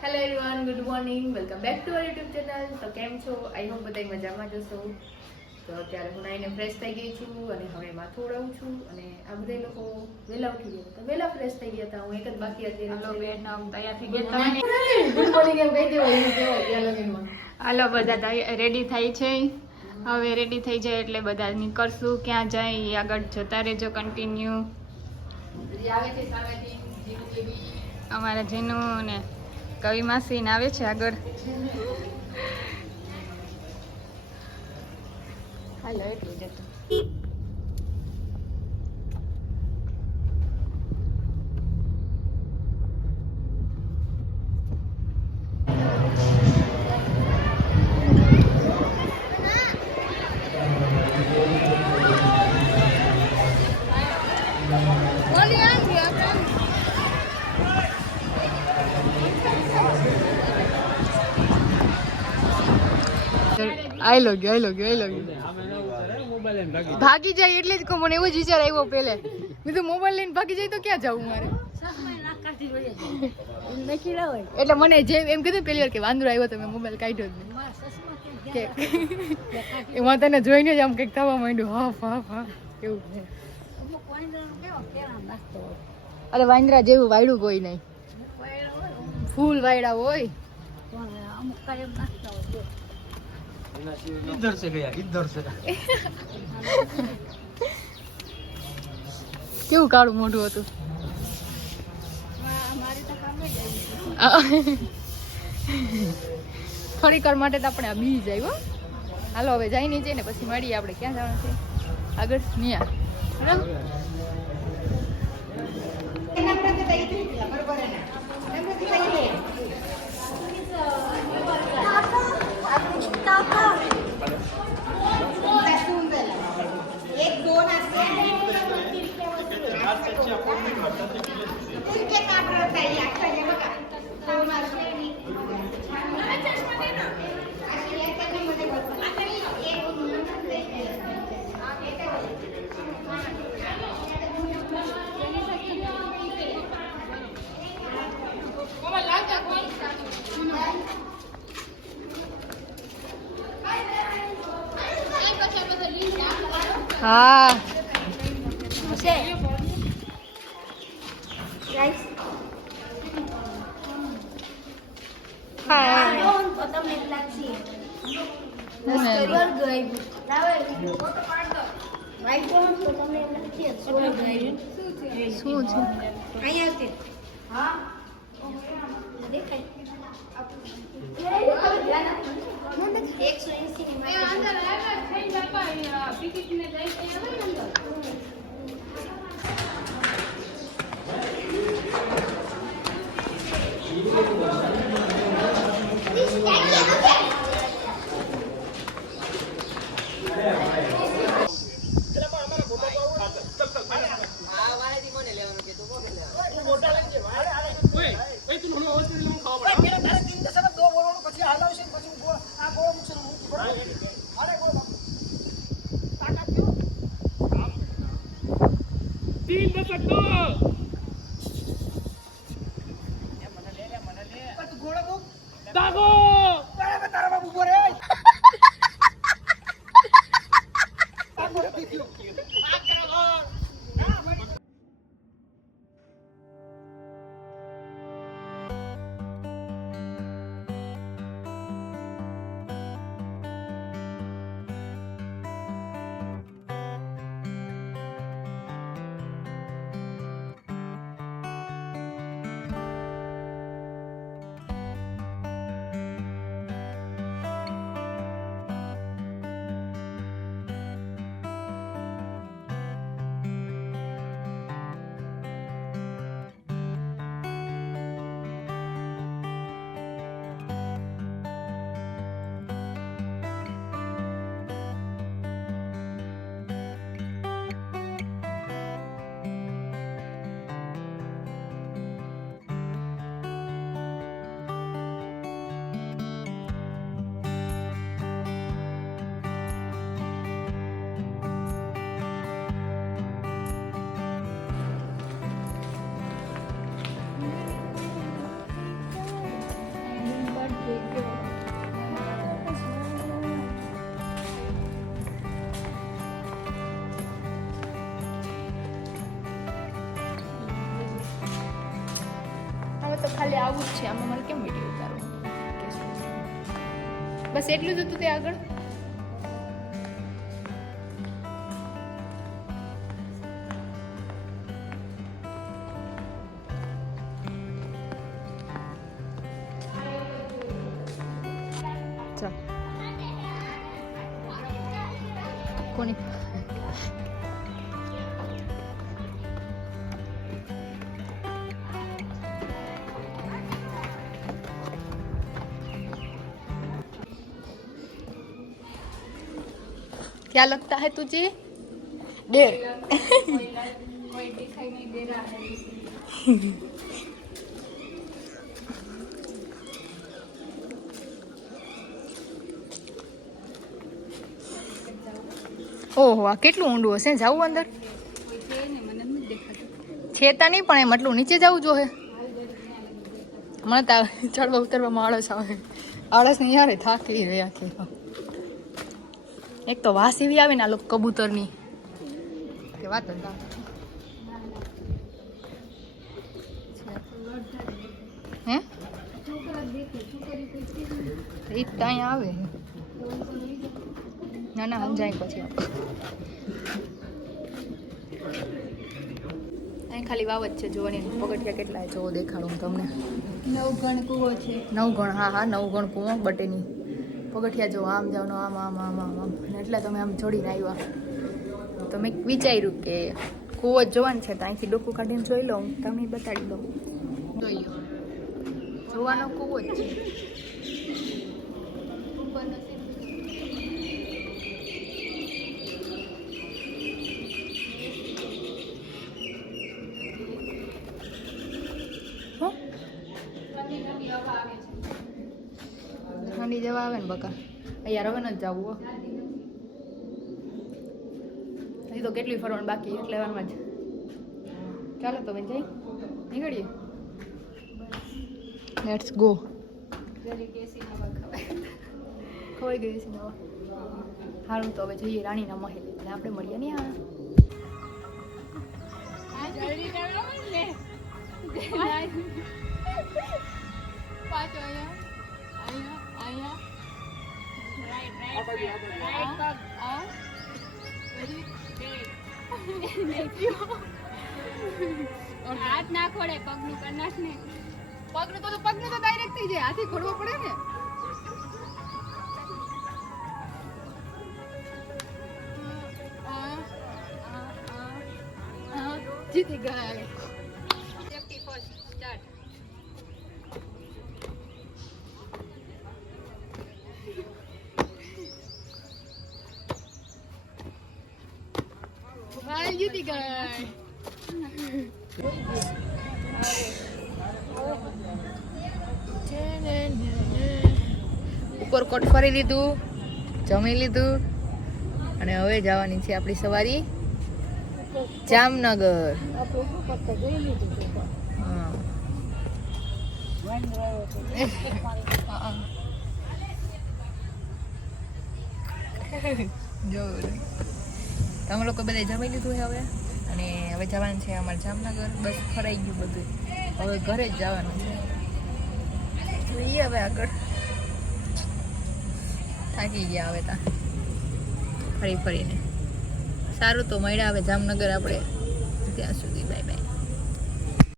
Hello everyone, good morning, welcome back to our YouTube channel. તો કેમ છો? I hope બધા મજામાં જ હશો. તો અત્યારે હું નાઈને ફ્રેશ થઈ ગઈ છું અને હવે માથું ઉડાવું છું અને આ બધા લોકો વહેલા ઉઠી ગયા તો વહેલા ફ્રેશ થઈ ગયા હતા. હું એક જ બાકી હતી. હાલો બેન, તૈયાર થઈ ગયા તમે? ગુડ મોર્નિંગ એમ કહી દેવો, એવું કહેવાય ત્યાં લગીનમાં. હાલો બધા રેડી થઈ છે. હવે રેડી થઈ જાય એટલે બધા નીકળશું. ક્યાં જાય એ આગળ જતા રહેજો કન્ટિન્યુ. આવે છે સામેથી જીવ જેવી અમારા જેનું ને કવિ માસી ને આવે છે આગળ. હાલો એટલું જતું. આઈ ગયો ભાગી જાય એટલે જ કહું. મને એવો જ વિચાર આવ્યો પેલે. મેં તો મોબાઈલ લઈને ભાગી જાય તો ક્યાં જવું મારે? એટલે મને જે એમ કીધું પેલી વાર કે વાંદરો આવ્યો તો મેં મોબાઈલ કાઢ્યો જ નહીં. એમાં તને જોઈને જ આમ કંઈક થવા માંડ્યું. હા એવું છે. અરે વાંદરા જેવું વાયડું કોઈ નહીં, ફૂલ વાયડા હોય. इधर से गया इधर से કેવું કાળું મોઢું હતું. થોડીક વાર માટે તો આપણે આ બી જાય. હાલો હવે જાય નહીં ને પછી મળીએ. આપણે ક્યાં જવાનું છે આગળ? નિયા હા શું છે? બધે આવું જ છે. આમાં મારે કેમ વિડીયો ઉતારવો? બસ એટલું જ હતું તે આગળ. ચાલ કોની क्या लगता है तुझे? डेढ़ कोई दिखाई नहीं दे रहा है. ઓહો આ કેટલું ઊંડું હશે. જાવું અંદર? છેતા નહીં પણ એમ એટલું નીચે જવું જોઈએ. મને તો ચડવા ઉતરવામાં આળસ આવે. આળસ નહીં યારે થાકી રહ્યા કે એક તો વાસ એવી આવે ને આ લોકો કબૂતરની કે વાત જ ના. હે એ તો અહીંયા આવે ના ના સમજાય પછી અહીં ખાલી વાવ જ છે જોવાની. પગથિયા કેટલા જોવો દેખાડું હું તમને. 9 ગણ કૂવો છે. 9 ગણ. હા હા 9 ગણ કૂવો બટેની. પગથિયા જો આમ જાવ આમ આમ આમ આમ આમ એટલે તમે આમ જોડીને આવ્યા તો મેં વિચાર્યું કે કૂવો જ જોવાનું છે તો અહીંથી ડોકું કાઢીને જોઈ લઉં તમને બતાડી દઉં. જોઈ લો જોવાનો કૂવો જ છે. ઠંડી જવા આવે ને બકા અહીંયા રવે ન જ જવું. હજી તો કેટલી ફરવાનું બાકી એટલે વારમાં જ. ચાલો તો બેન જઈ નીકળીએ. Let's go. ખવાઈ ગઈ છે નવા. સારું તો હવે જઈએ રાણીના મહેલ એટલે આપણે મળીએ ને. પાછો અહીંયા હાથ ના ખોડે પગનું કનાશ ને. પગનું તો ડાયરેક્ટ થઈ જાય. હાથી ખોડવો પડે ને. જીતી ગયા. Safety first start. ભાઈ જીતી ગયા. ઉપરકોટ ફરી લીધું, જમી લીધું અને હવે જવાની છે આપણી સવારી જામનગર. જો તમે લોકો બધા જમી લીધું છે હવે અને હવે જવાનું છે અમારે જામનગર. બસ ફરાઈ ગયું બધું. હવે ઘરે જ જવાનું છે. જોઈએ હવે આગળ. થાકી ગયા હવે ત્યાં ફરી ફરીને. સારું તો મળ્યા હવે જામનગર આપણે. ત્યાં સુધી બાય બાય.